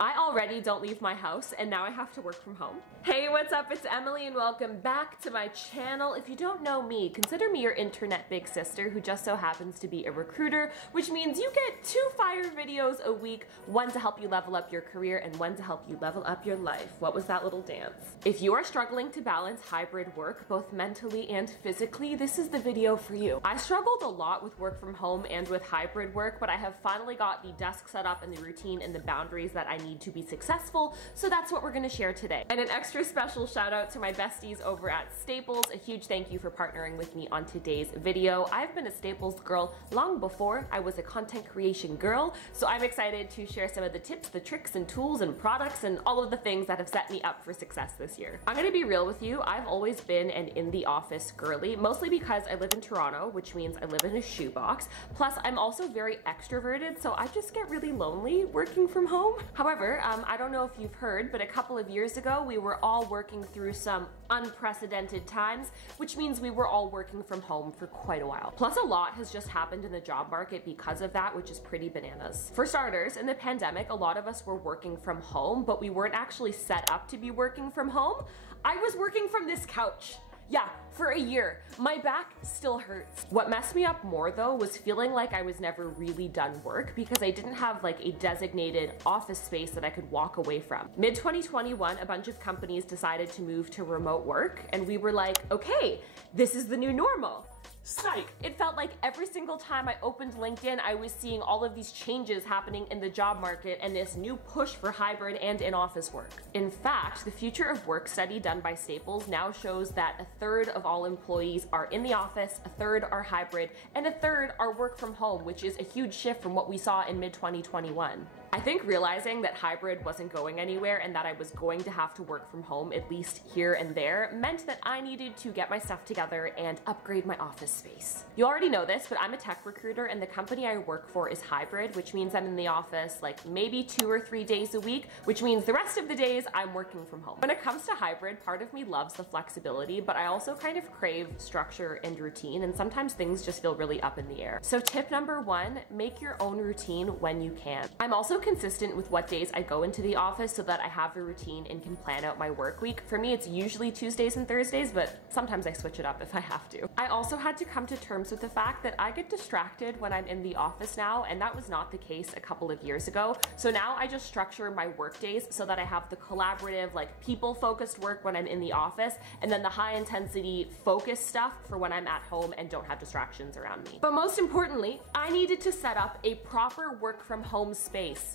I already don't leave my house and now I have to work from home. Hey, what's up? It's Emily and welcome back to my channel. If you don't know me, consider me your internet big sister who just so happens to be a recruiter, which means you get 2 fire videos a week, one to help you level up your career and one to help you level up your life. What was that little dance? If you are struggling to balance hybrid work, both mentally and physically, this is the video for you. I struggled a lot with work from home and with hybrid work, but I have finally got the desk set up and the routine and the boundaries that I need to be successful, so that's what we're gonna share today. And an extra special shout out to my besties over at Staples. A huge thank you for partnering with me on today's video. I've been a Staples girl long before I was a content creation girl, so I'm excited to share some of the tips, the tricks and tools and products and all of the things that have set me up for success this year. I'm gonna be real with you, I've always been an in the office girly, mostly because I live in Toronto, which means I live in a shoebox. Plus, I'm also very extroverted, so I just get really lonely working from home. However, I don't know if you've heard, but a couple of years ago, we were all working through some unprecedented times, which means we were all working from home for quite a while. Plus, a lot has just happened in the job market because of that, which is pretty bananas. For starters, in the pandemic, a lot of us were working from home, but we weren't actually set up to be working from home. I was working from this couch. Yeah, for a year. My back still hurts. What messed me up more though was feeling like I was never really done work because I didn't have like a designated office space that I could walk away from. Mid-2021, a bunch of companies decided to move to remote work and we were like, okay, this is the new normal. Psych. It felt like every single time I opened LinkedIn, I was seeing all of these changes happening in the job market and this new push for hybrid and in-office work. In fact, the Future of Work study done by Staples now shows that 1/3 of all employees are in the office, 1/3 are hybrid, and 1/3 are work from home, which is a huge shift from what we saw in mid-2021. I think realizing that hybrid wasn't going anywhere and that I was going to have to work from home at least here and there meant that I needed to get my stuff together and upgrade my office space. You already know this, but I'm a tech recruiter and the company I work for is hybrid, which means I'm in the office like maybe 2 or 3 days a week, which means the rest of the days I'm working from home. When it comes to hybrid, part of me loves the flexibility, but I also kind of crave structure and routine, and sometimes things just feel really up in the air. So tip number 1, make your own routine when you can. I'm also consistent with what days I go into the office so that I have a routine and can plan out my work week. For me, it's usually Tuesdays and Thursdays, but sometimes I switch it up if I have to. I also had to come to terms with the fact that I get distracted when I'm in the office now, and that was not the case a couple of years ago. So now I just structure my work days so that I have the collaborative, like people-focused work when I'm in the office, and then the high-intensity focus stuff for when I'm at home and don't have distractions around me. But most importantly, I needed to set up a proper work-from-home space.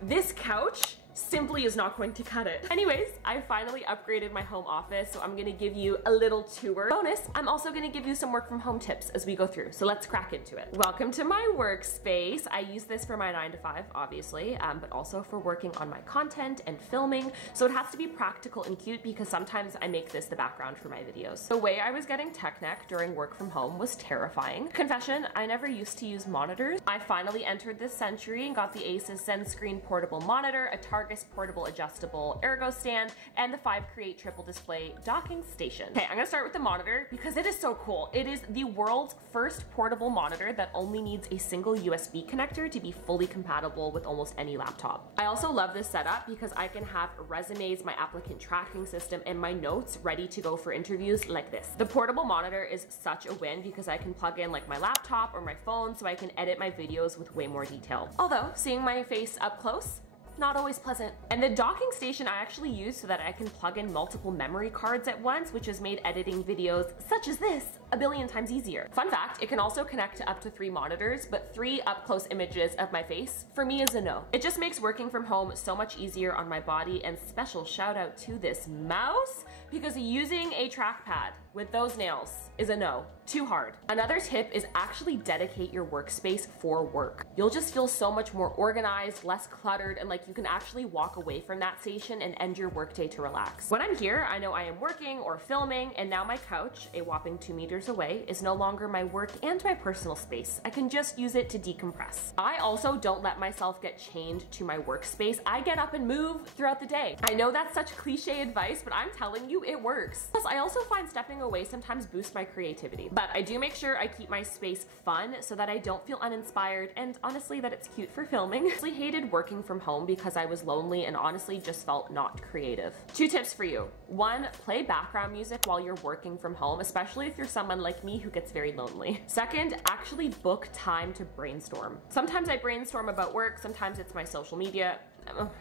This couch simply is not going to cut it. Anyways, I finally upgraded my home office, so I'm gonna give you a little tour. Bonus, I'm also gonna give you some work from home tips as we go through, so let's crack into it. Welcome to my workspace. I use this for my 9 to 5, obviously, but also for working on my content and filming, so it has to be practical and cute because sometimes I make this the background for my videos. The way I was getting tech neck during work from home was terrifying. Confession, I never used to use monitors. I finally entered this century and got the Asus ZenScreen portable monitor, a Targus portable adjustable ergo stand, and the 5 Create triple display docking station. Okay, I'm gonna start with the monitor because it is so cool. It is the world's first portable monitor that only needs a single USB connector to be fully compatible with almost any laptop. I also love this setup because I can have resumes, my applicant tracking system, and my notes ready to go for interviews like this. The portable monitor is such a win because I can plug in like my laptop or my phone so I can edit my videos with way more detail. Although, seeing my face up close, not always pleasant. And the docking station I actually use so that I can plug in multiple memory cards at once, which has made editing videos such as this a billion times easier. Fun fact, it can also connect to up to 3 monitors, but 3 up-close images of my face for me is a no. It just makes working from home so much easier on my body, and special shout out to this mouse because using a trackpad with those nails is a no. Too hard. Another tip is actually dedicate your workspace for work. You'll just feel so much more organized, less cluttered, and like you can actually walk away from that station and end your workday to relax. When I'm here, I know I am working or filming, and now my couch, a whopping 2 meters meters away is no longer my work and my personal space. I can just use it to decompress. I also don't let myself get chained to my workspace. I get up and move throughout the day. I know that's such cliche advice, but I'm telling you, it works. Plus, I also find stepping away sometimes boosts my creativity. But I do make sure I keep my space fun so that I don't feel uninspired, and honestly that it's cute for filming. I actually hated working from home because I was lonely and honestly just felt not creative. 2 tips for you. 1, play background music while you're working from home, especially if you're someone like me who gets very lonely. 2nd, actually book time to brainstorm. Sometimes I brainstorm about work, sometimes it's my social media.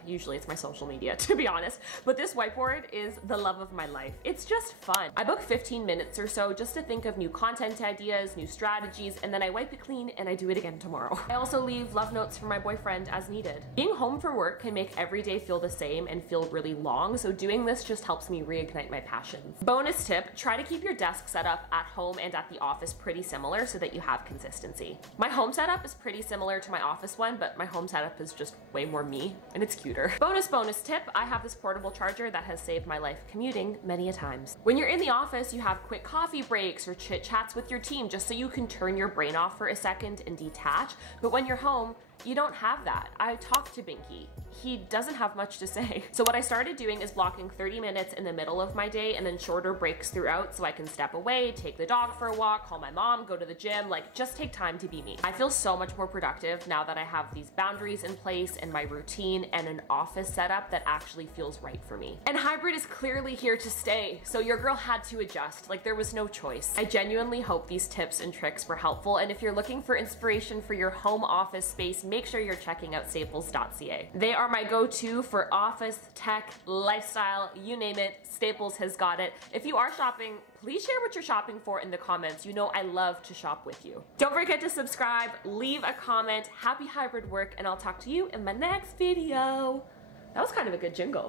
Usually it's my social media, to be honest, but this whiteboard is the love of my life. It's just fun. I book 15 minutes or so just to think of new content ideas, new strategies, and then I wipe it clean and I do it again tomorrow. I also leave love notes for my boyfriend as needed. Being home from work can make every day feel the same and feel really long, so doing this just helps me reignite my passions. Bonus tip, try to keep your desk setup at home and at the office pretty similar so that you have consistency. My home setup is pretty similar to my office one, but my home setup is just way more me, and it's cuter. Bonus tip, I have this portable charger that has saved my life commuting many a times. When you're in the office, you have quick coffee breaks or chit chats with your team just so you can turn your brain off for a second and detach, but when you're home, you don't have that. I talked to Binky. He doesn't have much to say. So what I started doing is blocking 30 minutes in the middle of my day and then shorter breaks throughout so I can step away, take the dog for a walk, call my mom, go to the gym, like just take time to be me. I feel so much more productive now that I have these boundaries in place and my routine and an office setup that actually feels right for me. And hybrid is clearly here to stay, so your girl had to adjust, like there was no choice. I genuinely hope these tips and tricks were helpful, and if you're looking for inspiration for your home office space, make sure you're checking out Staples.ca. They are my go-to for office, tech, lifestyle, you name it, Staples has got it. If you are shopping, please share what you're shopping for in the comments. You know I love to shop with you. Don't forget to subscribe, leave a comment, happy hybrid work, and I'll talk to you in my next video. That was kind of a good jingle.